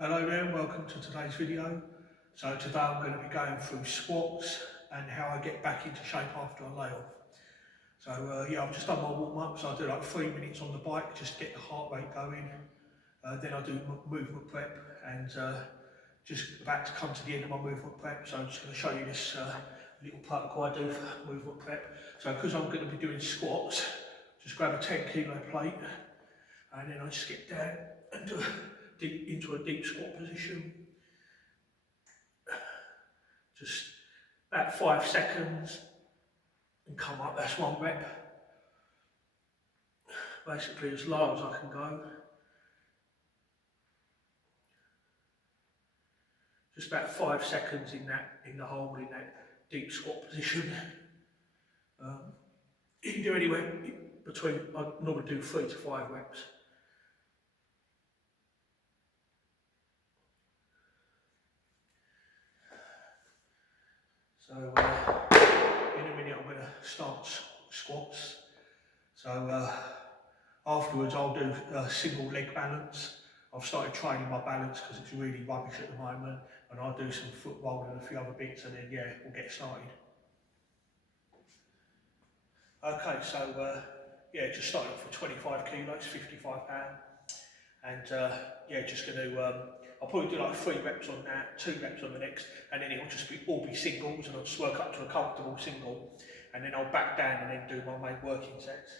Hello there and welcome to today's video. So today I'm going to be going through squats and how I get back into shape after a layoff. So yeah, I've just done my warm-up, so I do like 3 minutes on the bike just to get the heart rate going. Then I do movement prep and just about to come to the end of my movement prep, so I'm just going to show you this little protocol I do for movement prep. So because I'm going to be doing squats, just grab a 10 kilo plate and then I just get down and do into a deep squat position. Just about 5 seconds and come up, that's 1 rep. Basically as low as I can go. Just about 5 seconds in the hold in that deep squat position. You can do anywhere between, I normally do 3 to 5 reps. So in a minute I'm going to start squats. So afterwards I'll do single leg balance. I've started training my balance because it's really rubbish at the moment, and I'll do some foot roll and a few other bits, and then yeah, we'll get started. Okay, so yeah, just starting off with 25 kilos, 55 pounds, and yeah, just going to, I'll probably do like 3 reps on that, 2 reps on the next, and then it'll just all be singles, and I'll just work up to a comfortable single, and then I'll back down and then do my main working sets.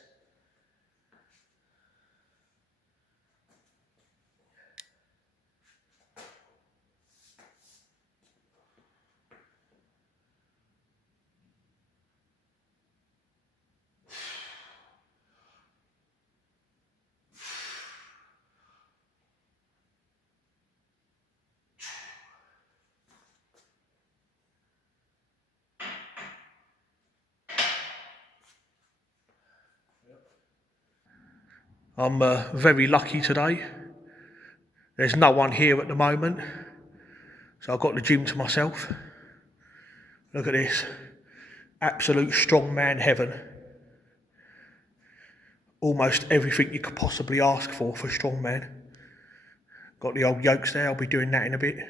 I'm very lucky today. There's no one here at the moment, so I've got the gym to myself. Look at this, absolute strongman heaven. Almost everything you could possibly ask for strongman. Got the old yokes there, I'll be doing that in a bit.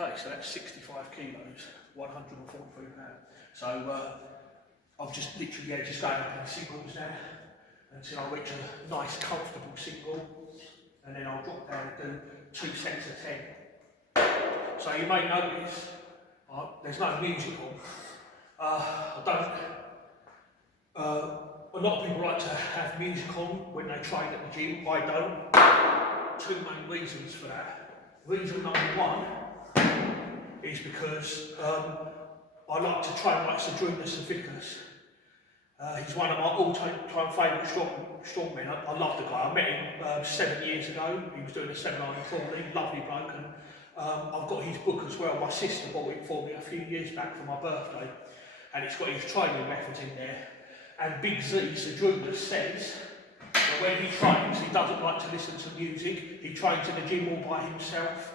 Okay, so that's 65 kilos, 143 pounds. So I'm just literally just going up in singles now until I reach a nice comfortable single, and then I'll drop down and do 2 sets of 10. So you may notice there's no music on. I don't. A lot of people like to have music on when they train at the gym. I don't. 2 main reasons for that. Reason number 1 is because I like to train like Sadrunas Savikas. He's one of my all-time favourite strongmen. I love the guy. I met him 7 years ago. He was doing a seminar in Crawley, lovely bloke, and I've got his book as well. My sister bought it for me a few years back for my birthday, and it's got his training methods in there. And Big Z, Sadrunas, says that when he trains, he doesn't like to listen to music. He trains in the gym all by himself.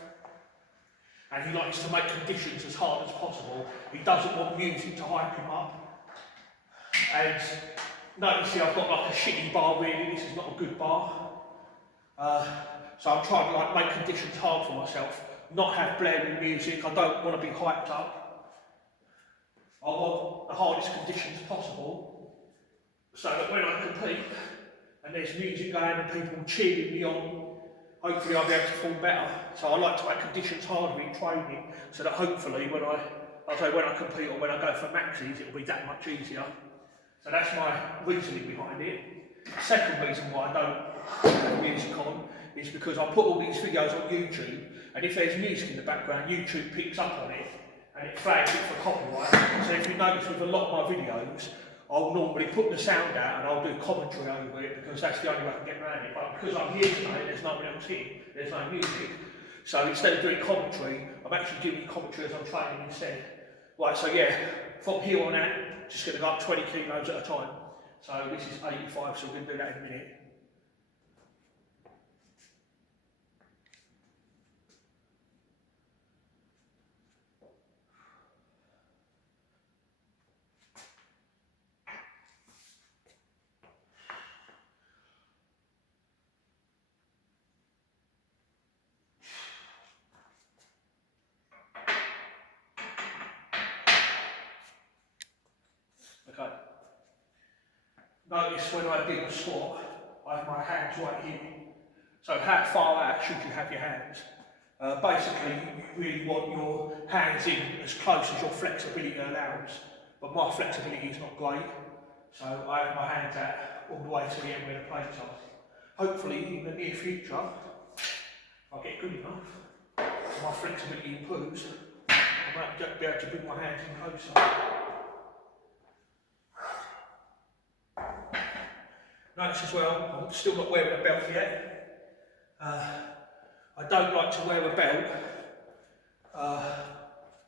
And he likes to make conditions as hard as possible. He doesn't want music to hype him up. And notice here I've got like a shitty bar really, this is not a good bar. So I'm trying to like make conditions hard for myself, not have blaring music, I don't want to be hyped up. I want the hardest conditions possible, so that when I compete and there's music going and people cheering me on, hopefully I'll be able to perform better. So I like to make conditions harder in training, so that hopefully when I compete or when I go for maxes, it'll be that much easier. So that's my reasoning behind it. Second reason why I don't have music on is because I put all these videos on YouTube, and if there's music in the background, YouTube picks up on it and it flags it for copyright. So if you notice with a lot of my videos, I'll normally put the sound out and I'll do commentary over it because that's the only way I can get around it. But because I'm here today, there's no one else here, there's no music. So instead of doing commentary, I'm actually giving you commentary as I'm training instead. Right, so yeah, from here on out, just going to go up 20 kilos at a time. So this is 85, so we're going to do that in a minute. Okay. Notice when I did the squat, I have my hands right here. So how far out should you have your hands? Basically, you really want your hands in as close as your flexibility allows. But my flexibility is not great. So I have my hands out all the way to the end where the plates are. Hopefully, in the near future, if I get good enough, my flexibility improves, I might be able to bring my hands in closer. Notice as well, I'm still not wearing a belt yet. I don't like to wear a belt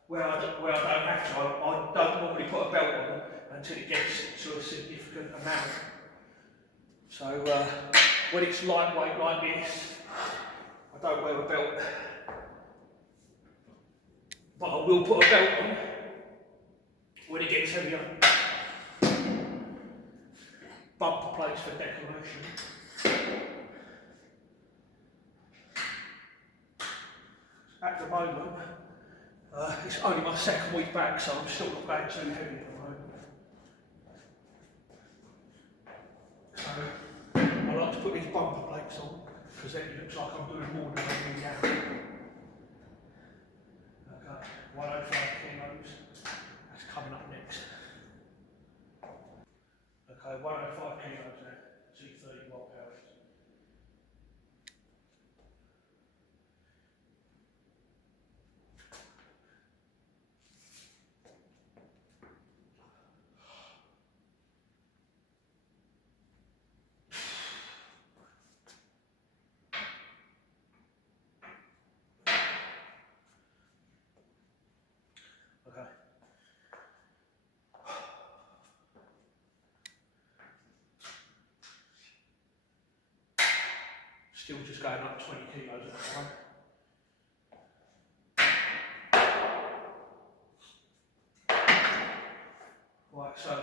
where I don't have to. I don't normally put a belt on until it gets to a significant amount. So when it's lightweight like this, I don't wear a belt. But I will put a belt on when it gets heavier. Bumper plates for decoration. At the moment, it's only my second week back, so I'm still not going too heavy at the moment. So I like to put these bumper plates on because then it looks like I'm doing more than I really am. Okay, 105 kilos. That's coming up next. Okay, 105 kilos now, C30 watt powers. Okay. Still just going up 20 kilos at a time. Right, so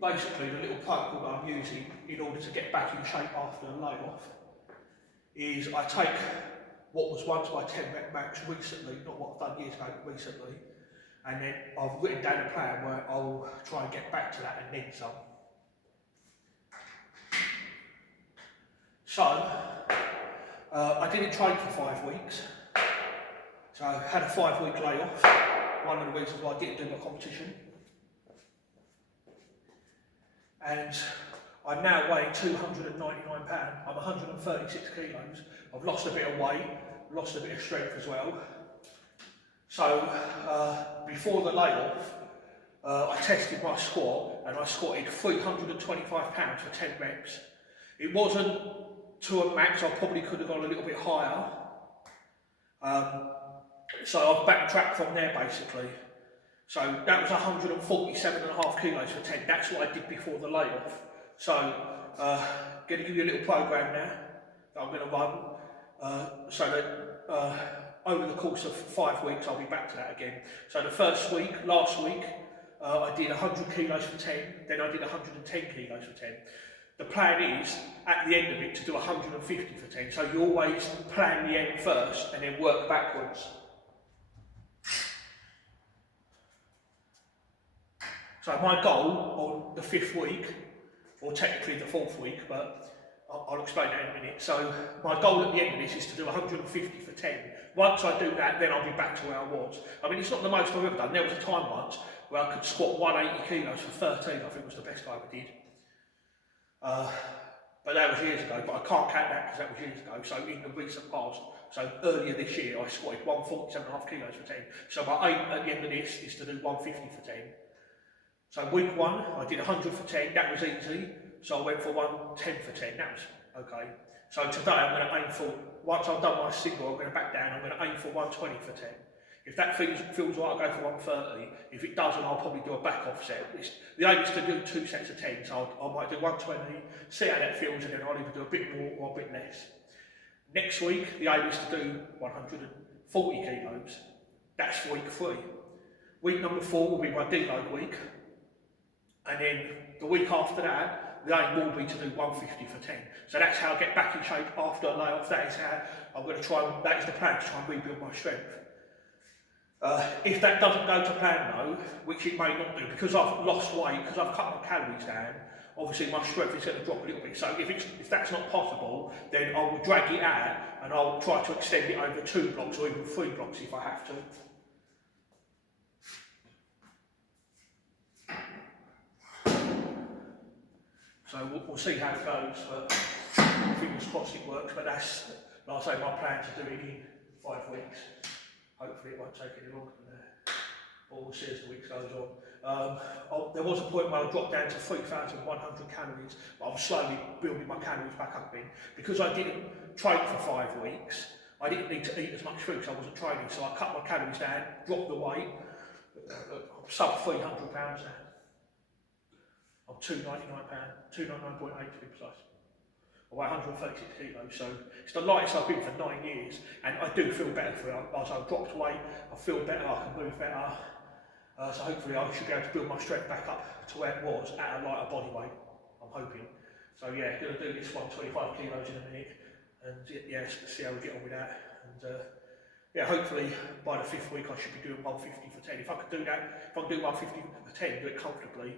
basically the little protocol that I'm using in order to get back in shape after a layoff is I take what was once my 10 rep max recently, not what I've done years ago, but recently, and then I've written down a plan where I'll try and get back to that and then some. So, I didn't train for 5 weeks, so I had a 5-week layoff, one of the reasons why I didn't do my competition. And I'm now weighing 299 pounds, I'm 136 kilos, I've lost a bit of weight, lost a bit of strength as well. So, before the layoff, I tested my squat and I squatted 325 pounds for 10 reps. It wasn't to a max, I probably could have gone a little bit higher. So I've backtracked from there basically. So that was 147.5 kilos for 10. That's what I did before the layoff. So, going to give you a little program now that I'm going to run. So that over the course of 5 weeks, I'll be back to that again. So the first week, last week, I did 100 kilos for 10. Then I did 110 kilos for 10. The plan is, at the end of it, to do 150 for 10. So you always plan the end first and then work backwards. So my goal on the 5th week, or technically the 4th week, but I'll explain that in a minute. So my goal at the end of this is to do 150 for 10. Once I do that, then I'll be back to where I was. I mean, it's not the most I've ever done. There was a time once where I could squat 180 kilos for 13. I think was the best I ever did. But that was years ago, but I can't count that because that was years ago. So in the recent past, So earlier this year I squatted 147.5 kilos for 10. So my aim at the end of this is to do 150 for 10. So week 1 I did 100 for 10, that was easy. So I went for 110 for 10, that was okay. So today I'm going to aim for, once I've done my single, I'm going to back down, I'm going to aim for 120 for 10. If that feels right, I'll go for 130. If it doesn't, I'll probably do a back off set. The aim is to do 2 sets of 10, so I might do 120, see how that feels, and then I'll either do a bit more or a bit less. Next week, the aim is to do 140 kilos. That's week 3. Week number 4 will be my deload week. And then the week after that, the aim will be to do 150 for 10. So that's how I get back in shape after a layoff. That is how I'm going to try, that is the plan, to try and rebuild my strength. If that doesn't go to plan though, which it may not do, because I've lost weight, because I've cut my calories down, obviously my strength is going to drop a little bit. So if that's not possible, then I will drag it out and I'll try to extend it over 2 blocks or even 3 blocks if I have to. So we'll see how it goes, but fingers crossed it works. But that's, like I say, my plan to do it in 5 weeks. Hopefully it won't take any longer than that, but we'll see as the week goes on. There was a point where I dropped down to 3,100 calories, but I'm slowly building my calories back up again. Because I didn't train for 5 weeks, I didn't need to eat as much food because I wasn't training, so I cut my calories down, dropped the weight. I'm sub 300 pounds now. I'm 299 pounds, 299.8 to be precise. I weigh 136 kilos, so it's the lightest I've been for 9 years, and I do feel better for it. As I've dropped weight, I feel better, I can move better. So hopefully I should be able to build my strength back up to where it was at a lighter body weight, I'm hoping. So yeah, going to do this 125 kilos in a minute, and yeah, see how we get on with that. And yeah, hopefully by the 5th week I should be doing 150 for 10. If I could do that, if I can do 150 for 10, do it comfortably,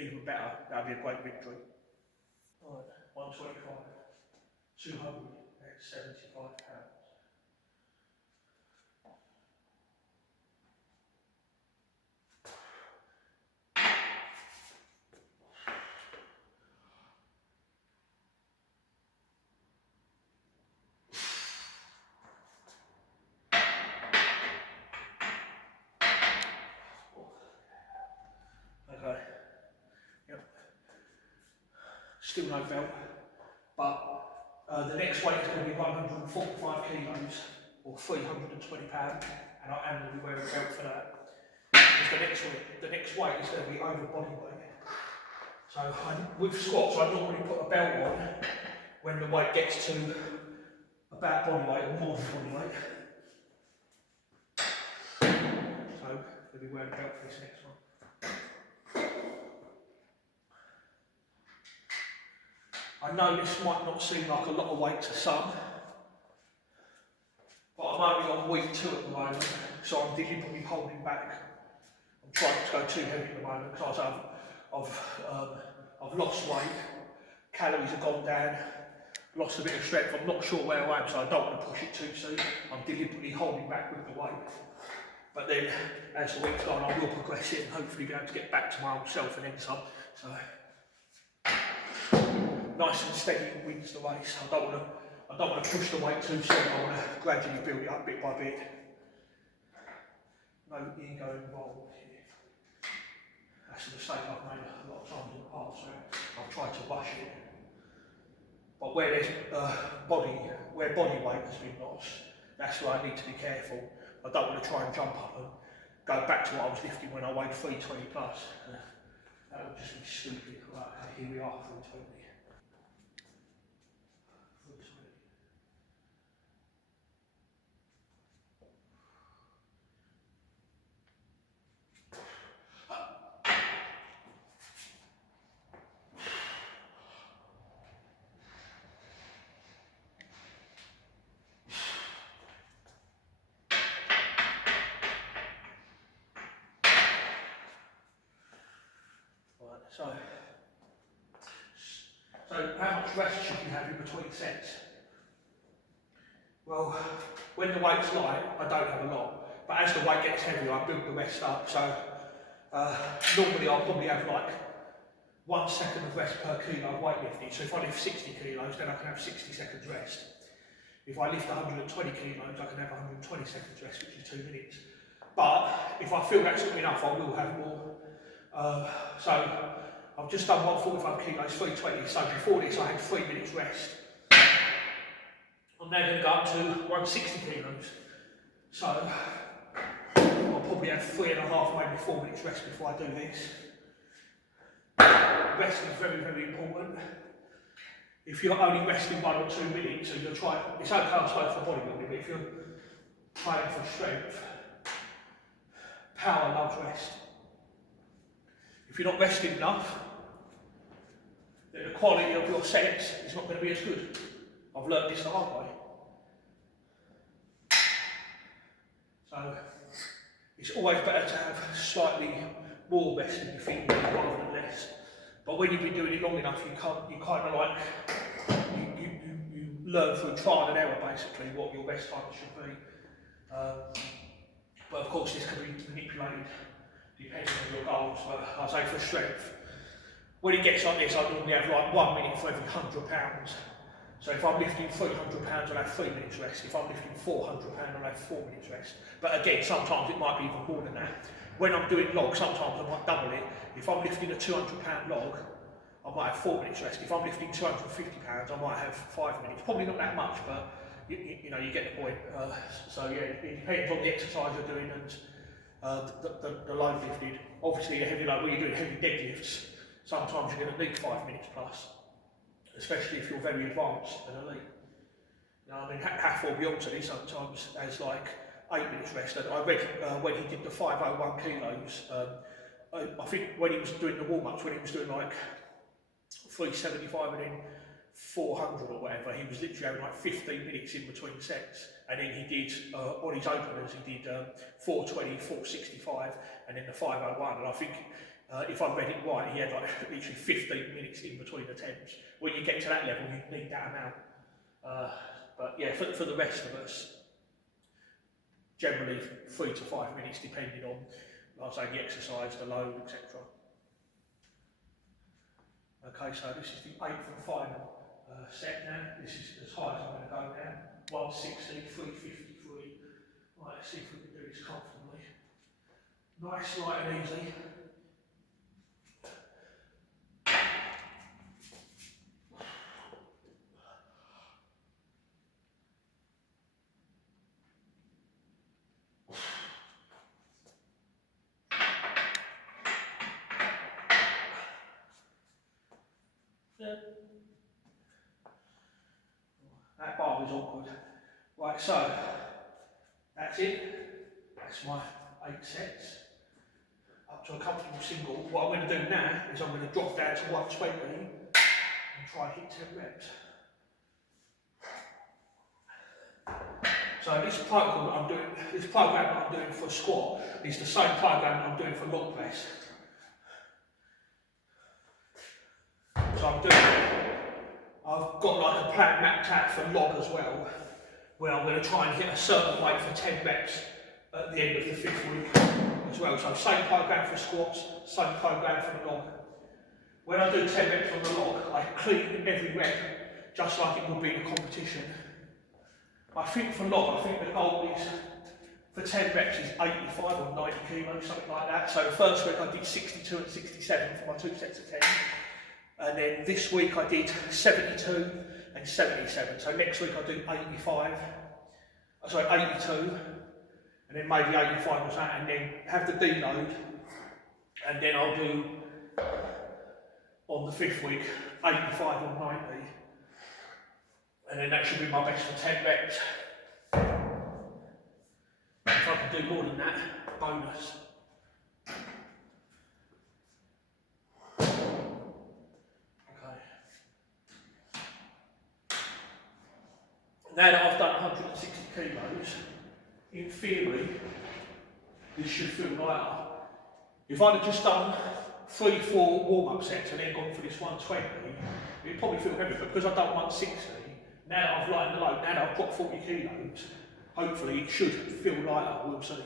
even better, that would be a great victory. Right. 125, 275 pounds. Okay. Yep. Still no belt. But the next weight is going to be 145 kilos or 320 pounds, and I am going to be wearing a belt for that. Because the next weight is going to be over body weight. So with squats, I normally put a belt on when the weight gets to about body weight or more than body weight. So I'll be wearing a belt for this next one. I know this might not seem like a lot of weight to some, but I'm only on week 2 at the moment, so I'm deliberately holding back. I'm trying to go too heavy at the moment because I've lost weight, calories have gone down, lost a bit of strength. I'm not sure where I am, so I don't want to push it too soon. I'm deliberately holding back with the weight. But then, as the week's gone, I will progress it and hopefully be able to get back to my old self and then some. So. Nice and steady wins the race. I don't want to push the weight too soon. I want to gradually build it up bit by bit. No ego involved here. That's a mistake I've made a lot of times in the past. So I've tried to rush it. But where there's body weight has been lost, that's where I need to be careful. I don't want to try and jump up and go back to what I was lifting when I weighed 320 plus. That would just be stupid. Right, okay, here we are, 320. So how much rest should you have in between sets? Well, when the weight's light, I don't have a lot. But as the weight gets heavier, I build the rest up. So normally I'll probably have like 1 second of rest per kilo of weightlifting. So if I lift 60 kilos, then I can have 60 seconds rest. If I lift 120 kilos, I can have 120 seconds rest, which is 2 minutes. But if I feel that's not enough, I will have more. So I've just done 145 kilos, 320. So before this, I had 3 minutes rest. I'm now going to go up to 160 kilos. So I'll probably have 3.5, maybe 4 minutes rest before I do this. Rest is very, very important. If you're only resting 1 or 2 minutes, so you're trying, it's okay, I suppose, for bodybuilding, but if you're training for strength, power loves rest. If you're not resting enough, then the quality of your sets is not going to be as good. I've learned this the hard way. So it's always better to have slightly more rest than you think you need rather than less. But when you've been doing it long enough, you kind of like, you learn through trial and error basically what your rest time should be. But of course this can be manipulated depending on your goals. But I say for strength, when it gets like this, I normally have like 1 minute for every 100 pounds. So if I'm lifting 300 pounds, I'll have 3 minutes rest. If I'm lifting 400 pounds, I'll have 4 minutes rest. But again, sometimes it might be even more than that. When I'm doing log, sometimes I might double it. If I'm lifting a 200 pound log, I might have 4 minutes rest. If I'm lifting 250 pounds, I might have 5 minutes. Probably not that much, but you know, you get the point. So yeah, it depends on the exercise you're doing and the load lifted. Obviously, a heavy load, when you're doing heavy deadlifts, sometimes you're going to need 5 minutes plus, especially if you're very advanced and elite. You know, I mean, Hathor Bjornsson sometimes has like 8 minutes rest. And I read when he did the 501 kilos, I think when he was doing the warm-ups, when he was doing like 375 and then 400 or whatever, he was literally having like 15 minutes in between sets. And then he did, on his openers, he did 420, 465, and then the 501. And I think, if I read it right, he had like literally 15 minutes in between attempts. When you get to that level, you need that amount. But yeah, for the rest of us, generally 3 to 5 minutes, depending on, like I say, the exercise, the load, etc. Okay, so this is the 8th and final set now. This is as high as I'm going to go now. 160, 353. Right, let's see if we can do this comfortably. Nice, light and easy. That bar is awkward. Right, so that's it. That's my 8 sets up to a comfortable single. What I'm going to do now is I'm going to drop down to 120 and try and hit 10 reps. So this program that I'm doing for squat is the same program that I'm doing for log press. So I've got like a plan mapped out for log as well, where I'm going to try and hit a certain weight for 10 reps at the end of the 5th week as well. So same program for squats, same program for the log. When I do 10 reps on the log, I clean every rep just like it would be in a competition. I think for log, I think the goal is for 10 reps is 85 or 90 kilos, something like that. So the first week I did 62 and 67 for my 2 sets of 10. And then this week I did 72 and 77. So next week I'll do 82, and then maybe 85 or that, and then have the deload. And then I'll do, on the 5th week, 85 or 90. And then that should be my best for 10 reps. If I can do more than that, bonus. Now that I've done 160 kilos, in theory, this should feel lighter. If I'd have just done 3-4 warm-up sets and then gone for this 120, it'd probably feel heavy, but because I've done 160, now that I've lightened the load, now that I've dropped 40 kilos, hopefully it should feel lighter, we'll see.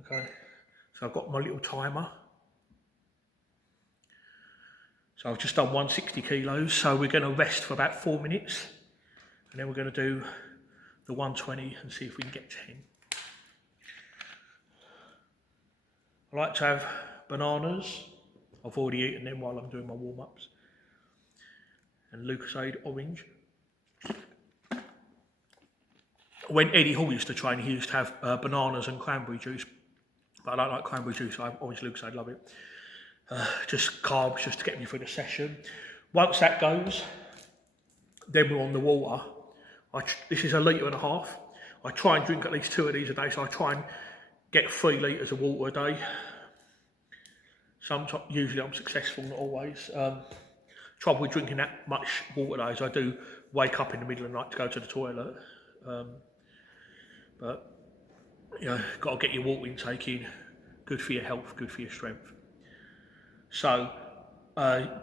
Okay, so I've got my little timer. So I've just done 160 kilos, so we're going to rest for about 4 minutes. And then we're going to do the 120 and see if we can get 10. I like to have bananas. I've already eaten them while I'm doing my warm-ups. And Lucasade orange. When Eddie Hall used to train, he used to have bananas and cranberry juice. But I don't like cranberry juice, so I have orange Lucasade, love it. Just carbs, just to get me through the session. Once that goes, then we're on the water. This is 1.5 litres. I try and drink at least 2 of these a day, so I try and get 3 litres of water a day. Sometimes, usually I'm successful, not always. Trouble with drinking that much water though is I do wake up in the middle of the night to go to the toilet. But you know, got to get your water intake in. Good for your health, good for your strength. So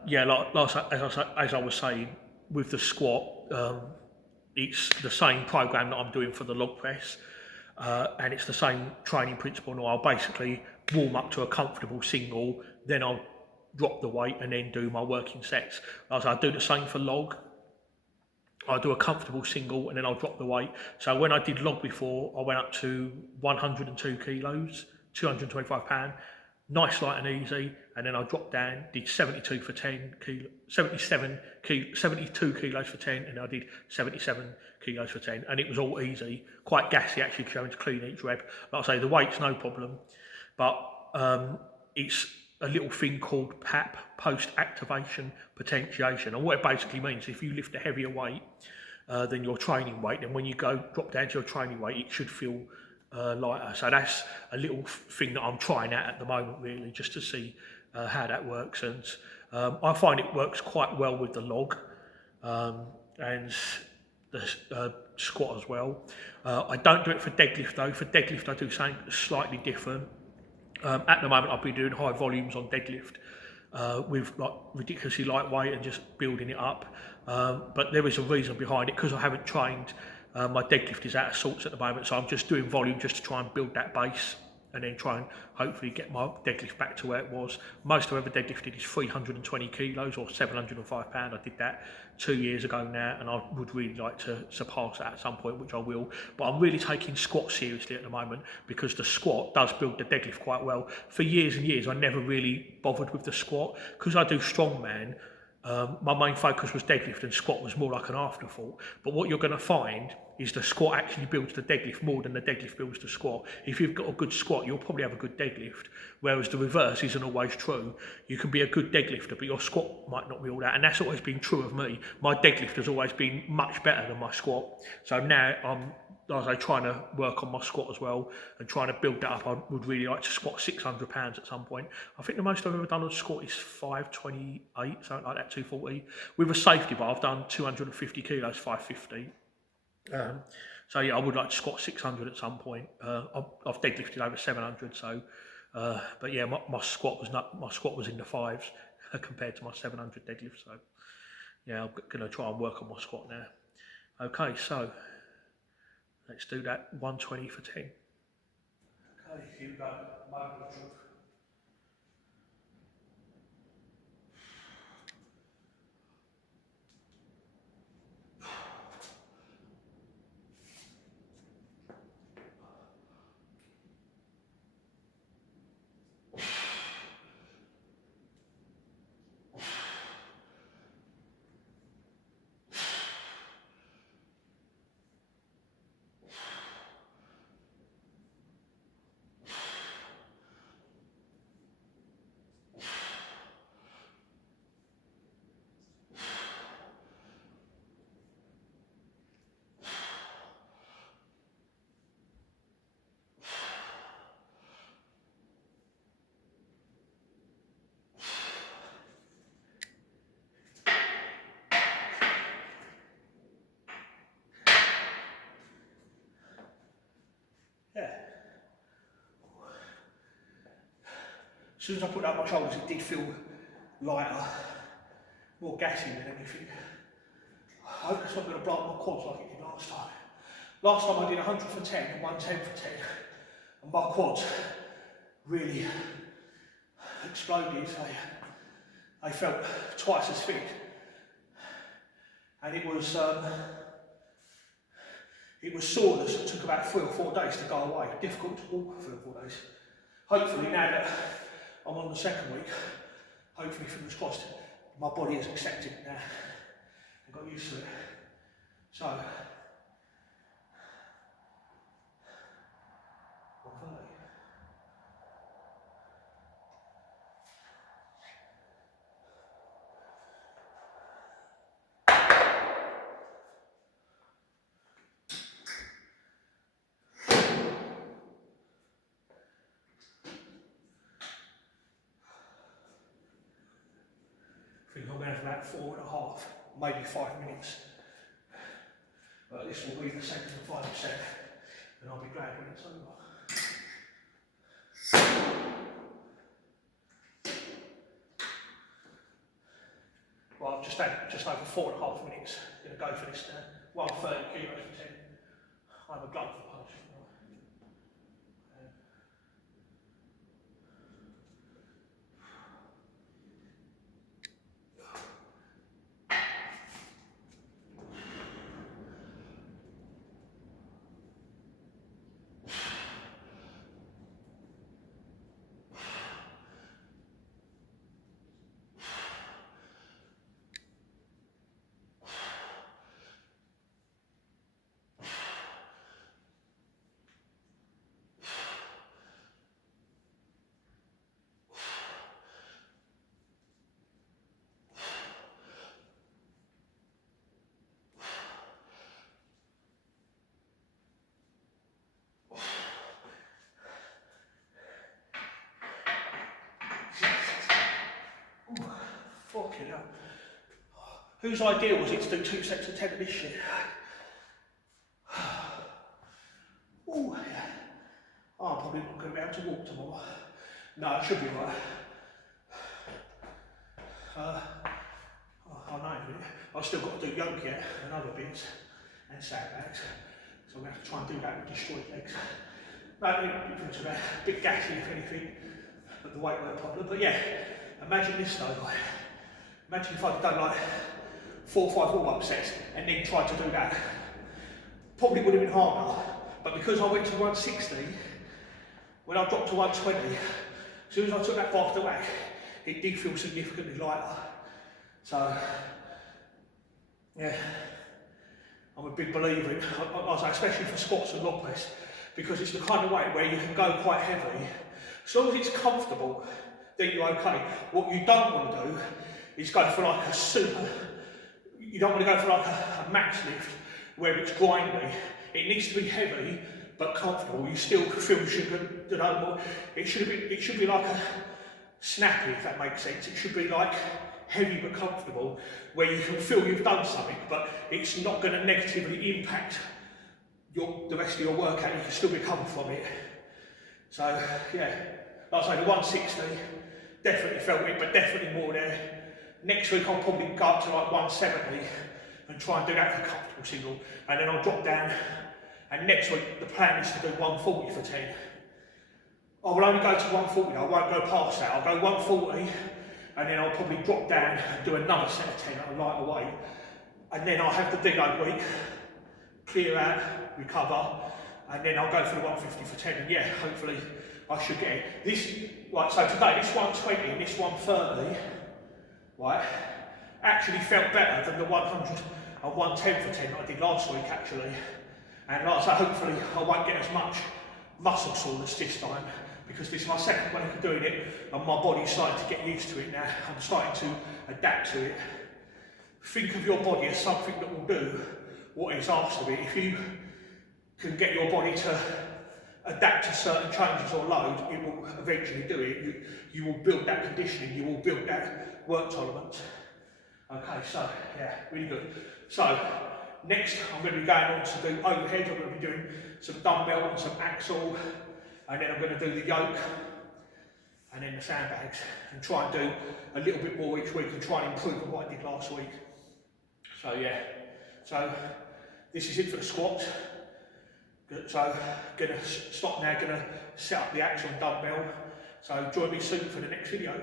yeah, as I was saying, with the squat, it's the same program that I'm doing for the log press, and it's the same training principle. Now I'll basically warm up to a comfortable single, then I'll drop the weight and then do my working sets. So I do the same for log. I'll do a comfortable single and then I'll drop the weight. So when I did log before, I went up to 102 kilos, 225 pounds, nice, light and easy. And then I dropped down, did 72 for 10 kilo, 72 kilos for 10, and I did 77 kilos for 10. And it was all easy, quite gassy actually, having to clean each rep. Like I say, the weight's no problem, but it's a little thing called PAP, post-activation potentiation. And what it basically means, if you lift a heavier weight than your training weight, then when you drop down to your training weight, it should feel lighter. So that's a little thing that I'm trying out at the moment, really, just to see how that works. And I find it works quite well with the log and the squat as well. I don't do it for deadlift though. For deadlift, I do something slightly different. At the moment, I've been doing high volumes on deadlift with like ridiculously lightweight and just building it up. But there is a reason behind it, because I haven't trained. My deadlift is out of sorts at the moment, so I'm just doing volume just to try and build that base and then try and hopefully get my deadlift back to where it was. Most I've ever deadlifted is 320 kilos or 705 pounds. I did that 2 years ago now, and I would really like to surpass that at some point, which I will. But I'm really taking squat seriously at the moment, because the squat does build the deadlift quite well. For years and years, I never really bothered with the squat, because I do strongman. My main focus was deadlift, and squat was more like an afterthought. But what you're going to find is the squat actually builds the deadlift more than the deadlift builds the squat. If you've got a good squat, you'll probably have a good deadlift, whereas the reverse isn't always true. You can be a good deadlifter, but your squat might not be all that, and that's always been true of me. My deadlift has always been much better than my squat. So now I'm trying to work on my squat as well and trying to build that up. I would really like to squat 600 pounds at some point. I think the most I've ever done on squat is 528, something like that, 240. With a safety bar, I've done 250 kilos, 550. So yeah, I would like to squat 600 at some point. I've deadlifted over 700, so but yeah, my squat was in the fives compared to my 700 deadlift. So yeah, I'm gonna try and work on my squat now. Okay, so let's do that 120 for 10. Okay, here we go. Moment of truth. Yeah. As soon as I put that on my shoulders, it did feel lighter, more gassy than anything. I hope it's not going to blow up my quads like it did last time. Last time I did 100 for 10 and 110 for 10, and my quads really exploded. They felt twice as thick, and it was It was soreness that took about 3 or 4 days to go away. Difficult to walk for 3 or 4 days. Hopefully now that I'm on the second week, hopefully fingers crossed, my body has accepted it now. I've got used to it. So, 1:30. I think I'm going to have about 4.5, maybe 5 minutes. But this will be the second and final set, and I'll be glad when it's over. Well, I've just had just over 4.5 minutes. I'm going to go for this now. 130 kilos for 10. I have a glove for punching. Fucking hell. Whose idea was it to do 2 sets of 10 of this shit? Oh, yeah. Oh, I'm probably not going to be able to walk tomorrow. No, it should be right. I know, I've still got to do yoke yet and other bits and sandbags. So I'm going to have to try and do that with destroyed legs. No, difference with that. A bit gashy if anything, but the weight won't problem. But yeah, imagine this though. Like, imagine if I'd done like 4 or 5 warm-up sets and then tried to do that. Probably would have been harder, but because I went to 160, when I dropped to 120, as soon as I took that bar off the whack, it did feel significantly lighter. So, yeah, I'm a big believer in, I say, especially for squats and log press, because it's the kind of weight where you can go quite heavy. As long as it's comfortable, then you're okay. What you don't want to do is go for like a super, you don't want to go for like a max lift where it's grindy. It needs to be heavy but comfortable. You still feel it should be like a snappy, if that makes sense. It should be like heavy but comfortable, where you can feel you've done something, but it's not going to negatively impact the rest of your workout. You can still recover from it. So yeah, like I say, the 160 definitely felt it, but definitely more there. Next week I'll probably go up to like 170 and try and do that for a comfortable single, and then I'll drop down. And next week the plan is to do 140 for 10. I will only go to 140 though, I won't go past that. I'll go 140 and then I'll probably drop down and do another set of 10 at a lighter weight. And then I'll have the deload week, clear out, recover, and then I'll go for the 150 for 10. And yeah, hopefully I should get it. This, right, so today this 120 and this 130, right, actually felt better than the 100 and 110 for 10 that I did last week actually. And like I say, hopefully I won't get as much muscle soreness this time, because this is my second week of doing it and my body's starting to get used to it now. I'm starting to adapt to it. Think of your body as something that will do what is asked of it. If you can get your body to adapt to certain changes or load, it will eventually do it. You will build that conditioning, you will build that work tolerance. Okay, so yeah, really good. So next I'm going to be going on to do overhead. I'm going to be doing some dumbbell and some axle, and then I'm going to do the yoke and then the sandbags, and try and do a little bit more each week and try and improve on what I did last week. So yeah, so this is it for the squats. So gonna stop now, gonna set up the axle and dumbbell. So join me soon for the next video.